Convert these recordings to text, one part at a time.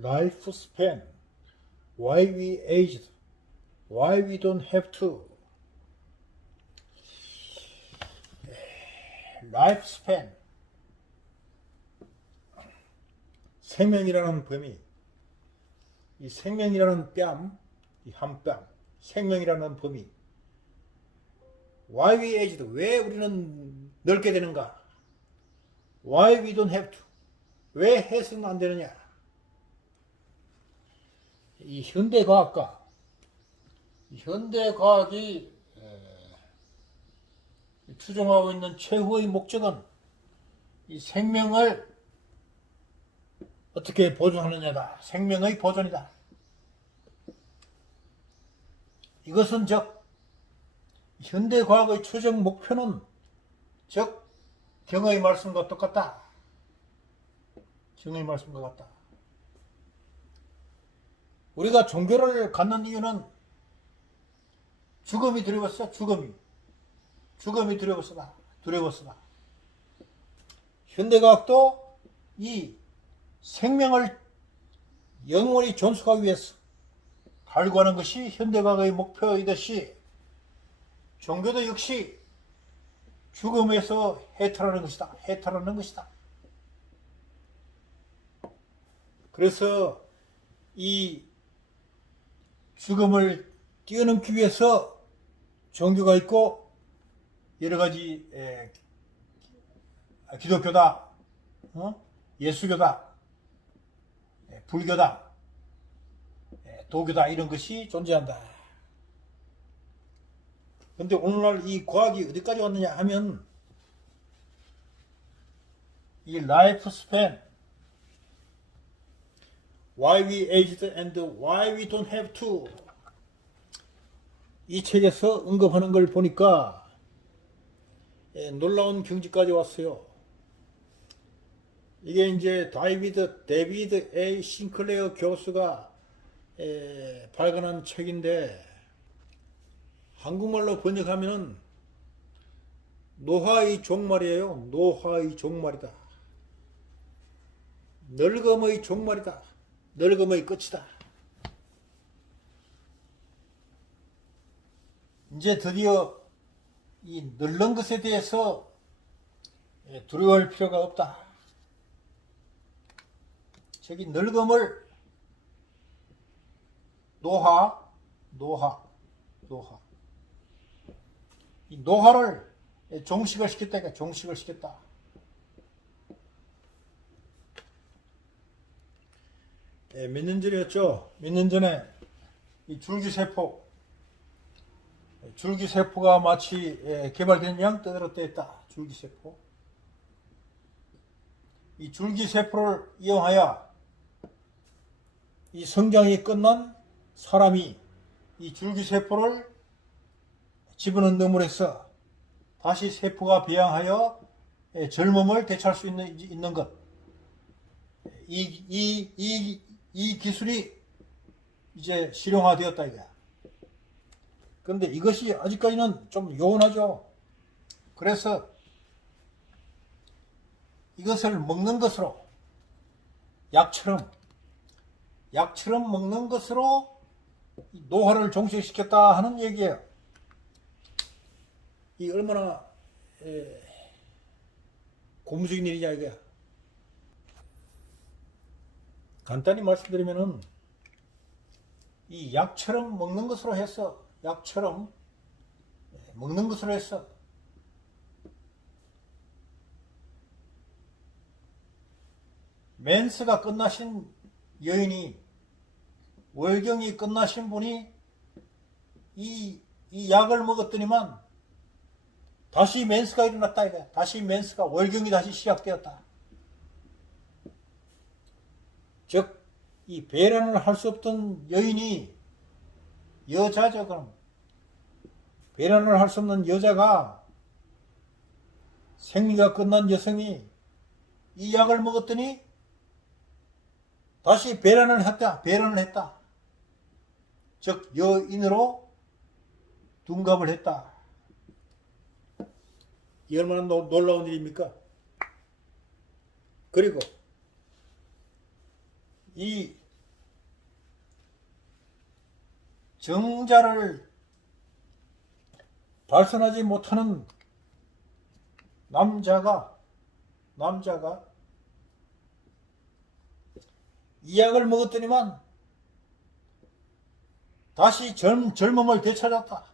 Lifespan. Why we aged. Why we don't have to. Lifespan. 생명이라는 범위. 이 생명이라는 뺨, 이 한 뺨, 생명이라는 범위. Why we aged. 왜 우리는 늙게 되는가? Why we don't have to. 왜 해서는 안 되느냐? 이 현대과학이 추종하고 있는 최후의 목적은 이 생명을 어떻게 보존하느냐다. 생명의 보존이다. 이것은 즉 현대과학의 최종 목표는 즉 경의 말씀과 똑같다. 경의 말씀과 같다. 우리가 종교를 갖는 이유는 죽음이 두려웠어. 죽음이 두려웠으나 현대과학도 이 생명을 영원히 존속하기 위해서 갈구하는 것이 현대과학의 목표이듯이 종교도 역시 죽음에서 해탈하는 것이다. 그래서 이 죽음을 뛰어넘기 위해서 종교가 있고 여러 가지 기독교다, 예수교다, 불교다, 도교다 이런 것이 존재한다. 근데 오늘날 이 과학이 어디까지 왔느냐 하면 이 라이프 스팬 Why we aged and why we don't have to 이 책에서 언급하는 걸 보니까 놀라운 경지까지 왔어요. 이게 이제 데비드 A. 싱클레어 교수가 발간한 책인데 한국말로 번역하면은 노화의 종말이에요. 노화의 종말이다. 늙음의 종말이다. 늙음의 끝이다. 이제 드디어 이 늙는 것에 대해서 두려워할 필요가 없다. 저기 늙음을 노화 이 노화를 종식을 시켰다. 몇 년 전이었죠? 몇 년 전에 이 줄기세포가 마치 개발된 양 떠들어댔다. 줄기세포. 이 줄기세포를 이용하여 이 성장이 끝난 사람이 이 줄기세포를 집어넣는 물에서 다시 세포가 배양하여 젊음을 되찾을 수 있는 것. 이 기술이 이제 실용화되었다 이거야. 그런데 이것이 아직까지는 좀 요원하죠. 그래서 이것을 먹는 것으로 약처럼 먹는 것으로 노화를 종식시켰다 하는 얘기예요. 이 얼마나 고무적인 일이냐 이거야. 간단히 말씀드리면은 이 약처럼 먹는 것으로 해서 맨스가 끝나신 여인이 월경이 끝나신 분이 이 약을 먹었더니만 다시 맨스가 일어났다 이거야. 다시 맨스가 월경이 다시 시작되었다. 즉 이 배란을 할 수 없던 여인이 여자죠. 그럼 배란을 할 수 없는 여자가 생리가 끝난 여성이 이 약을 먹었더니 다시 배란을 했다. 즉 여인으로 둔갑을 했다. 이 얼마나 놀라운 일입니까? 그리고 이 정자를 발산하지 못하는 남자가 이 약을 먹었더니만 다시 젊음을 되찾았다.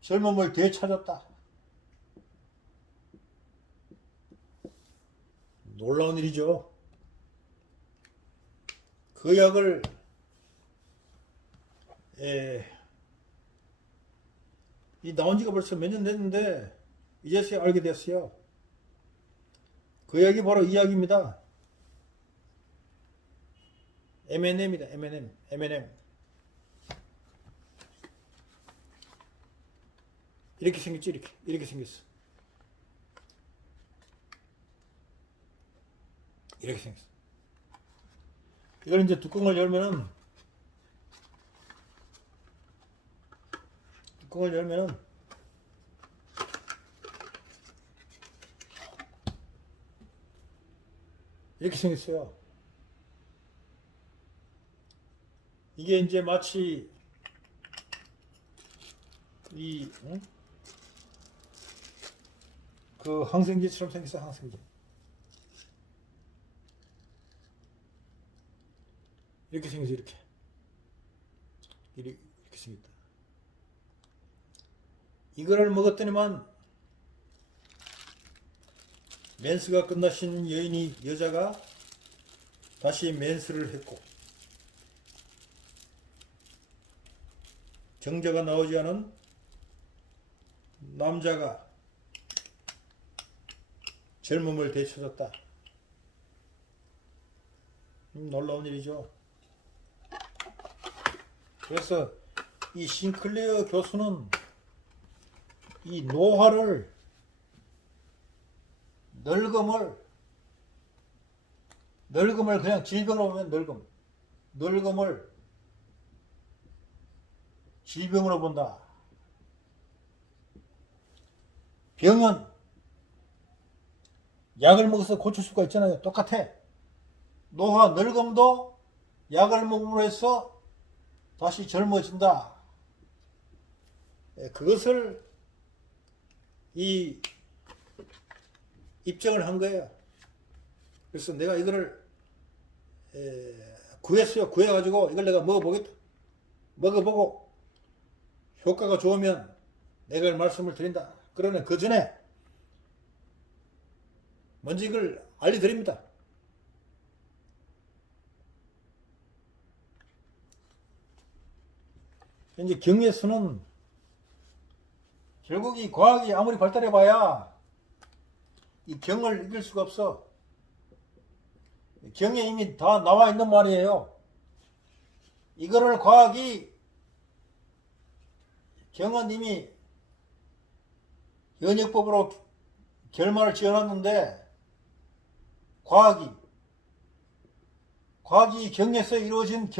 젊음을 되찾았다. 놀라운 일이죠. 그 약을 이 나온 지가 벌써 몇 년 됐는데 이제서야 알게 됐어요. 그 약이 바로 이 약입니다. M&M이다. M&M. 이렇게 생겼지. 이렇게 생겼어. 이렇게 생겼어. 이걸 이제 뚜껑을 열면은 이렇게 생겼어요. 이게 이제 마치 그 항생제처럼 생겼어. 항생제. 이렇게 생겼어. 이렇게 생겼다. 이거를 먹었더니만 맨스가 끝나신 여자가 다시 맨스를 했고, 정자가 나오지 않은 남자가 젊음을 되찾았다. 놀라운 일이죠. 그래서 이 싱클레어 교수는 이 노화를, 늙음을 그냥 질병으로 보면 늙음을 질병으로 본다. 병은 약을 먹어서 고칠 수가 있잖아요. 똑같아. 노화, 늙음도 약을 먹음으로 해서 다시 젊어진다. 그것을 입증을 한 거예요. 그래서 내가 이거를 구했어요. 구해가지고 이걸 내가 먹어보겠다. 먹어보고 효과가 좋으면 내가 말씀을 드린다. 그러나 그 전에 먼저 이걸 알려드립니다. 이제 경에서는 결국 이 과학이 아무리 발달해봐야 이 경을 이길 수가 없어. 경에 이미 다 나와 있는 말이에요. 이거를 경은 이미 연역법으로 결말을 지어놨는데 과학이 경에서 이루어진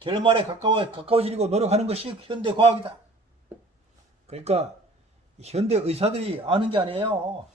결말에 가까워지려고 노력하는 것이 현대 과학이다. 그러니까 현대 의사들이 아는 게 아니에요.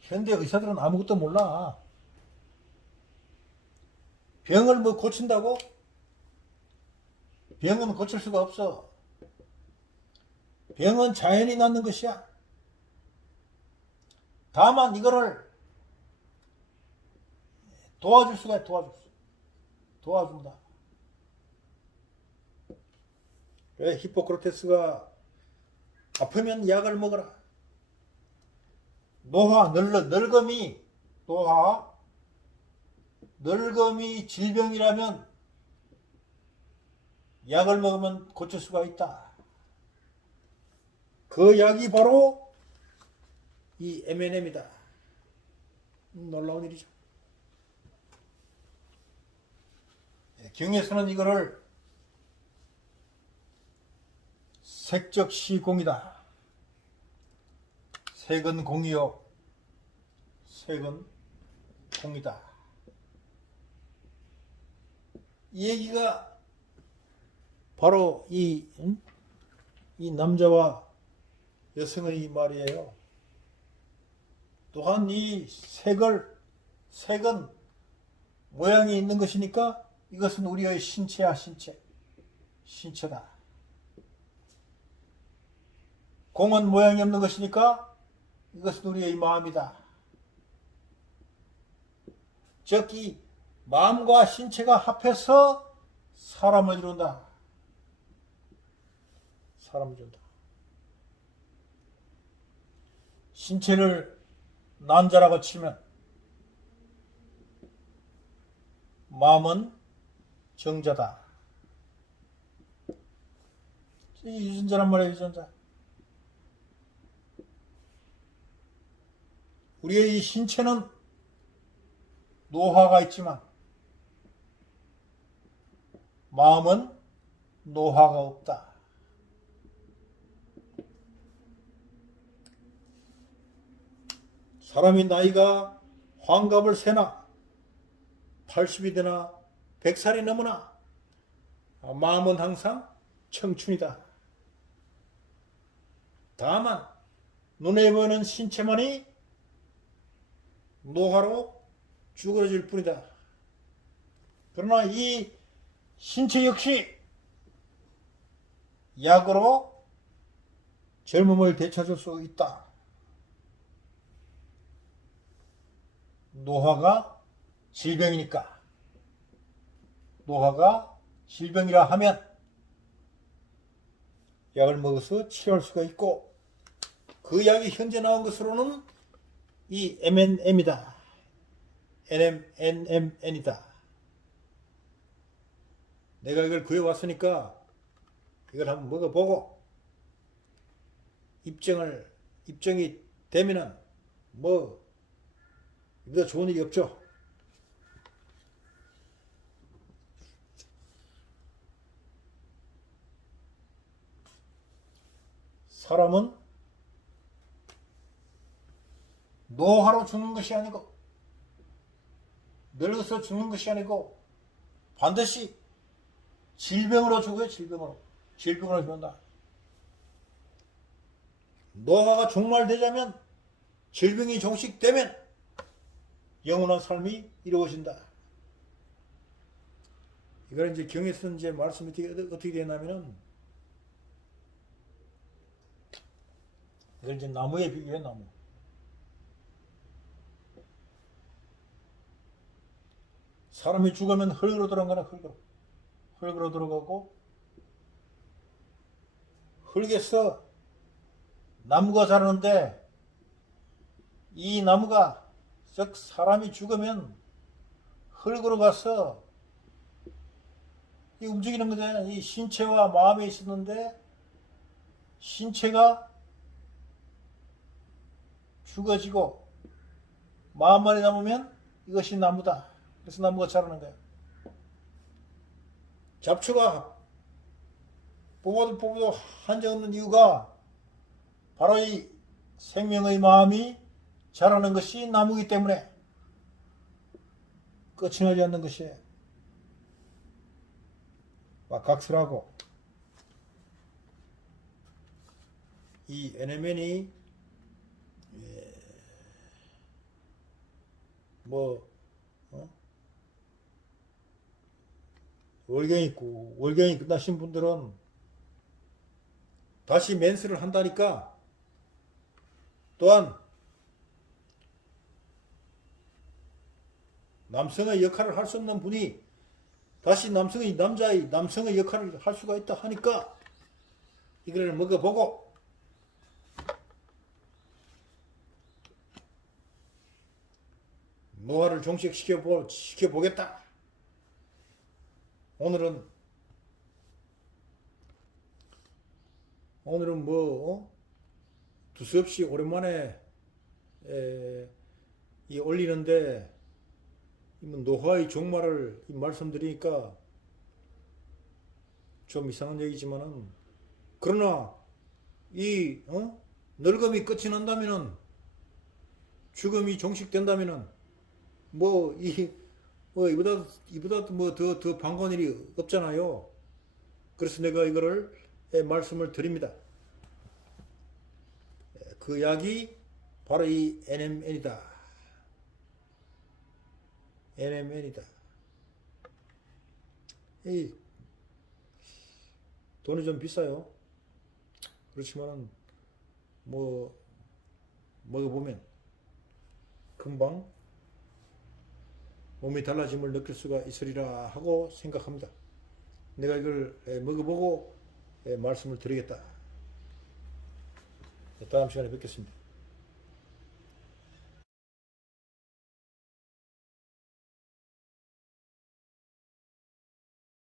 현대 의사들은 아무것도 몰라. 병을 뭐 고친다고? 병은 고칠 수가 없어. 병은 자연히 낫는 것이야. 다만 이거를 도와줄 수가 있어. 도와준다. 왜 히포크라테스가 아프면 약을 먹어라. 늙음이 질병이라면 약을 먹으면 고칠 수가 있다. 그 약이 바로 이 M&M이다. 놀라운 일이죠. 경에서는 이거를 색적 시공이다. 색은 공이요. 색은 공이다. 이 얘기가 바로 이 남자와 여성의 말이에요. 또한 이 색은 모양이 있는 것이니까 이것은 우리의 신체야, 신체다. 공은 모양이 없는 것이니까 이것은 우리의 마음이다. 즉 이 마음과 신체가 합해서 사람을 이룬다. 사람을 이룬다. 신체를 남자라고 치면 마음은 정자다. 이 유전자란 말이에요, 유전자. 우리의 이 신체는 노화가 있지만 마음은 노화가 없다. 사람이 나이가 환갑을 세나 80이 되나 100살이 넘으나 마음은 항상 청춘이다. 다만 눈에 보이는 신체만이 노화로 죽어질 뿐이다. 그러나 이 신체 역시 약으로 젊음을 되찾을 수 있다. 노화가 질병이니까. 노화가 질병이라 하면 약을 먹어서 치료할 수가 있고, 그 약이 현재 나온 것으로는 이 MNM이다. NMN이다. 내가 이걸 구해왔으니까 이걸 한번 먹어보고 입증이 되면은 뭐 이보다 좋은 일이 없죠. 사람은 노화로 죽는 것이 아니고 늙어서 죽는 것이 아니고 반드시 질병으로 죽어요. 질병으로 죽는다. 노화가 종말되자면, 질병이 종식되면 영원한 삶이 이루어진다. 이걸 이제 경에서 이제 말씀이 어떻게 되냐면은, 이걸 이제 나무에 비교해. 나무. 사람이 죽으면 흙으로 들어가나. 흙으로 들어가고, 흙에서 나무가 자라는데, 이 나무가 즉 사람이 죽으면 흙으로 가서 이 움직이는 거잖아요. 이 신체와 마음이 있었는데 신체가 죽어지고 마음만이 남으면 이것이 나무다. 그래서 나무가 자라는 거예요. 잡초가 뽑아도 한정없는 이유가 바로 이 생명의 마음이 자라는 것이 나무이기 때문에 끝이 나지 않는 것이에요. 막 각설하고 이 NMN이 월경이 끝나신 분들은 다시 맨스를 한다니까, 또한 남성의 역할을 할 수 없는 분이 다시 남성의 역할을 할 수가 있다 하니까 이걸 먹어보고 노화를 종식시켜보겠다. 오늘은 두서없이 오랜만에 올리는데 노화의 종말을 말씀드리니까 좀 이상한 얘기지만은, 그러나 늙음이 끝이 난다면은, 죽음이 종식된다면은 이보다 더 반가운 일이 없잖아요. 그래서 내가 이거를 말씀을 드립니다. 그 약이 바로 이 NMN이다. NMN이다. 이 돈이 좀 비싸요. 그렇지만은 뭐 먹어보면 금방 몸이 달라짐을 느낄 수가 있으리라 하고 생각합니다. 내가 이걸 먹어보고 말씀을 드리겠다. 다음 시간에 뵙겠습니다.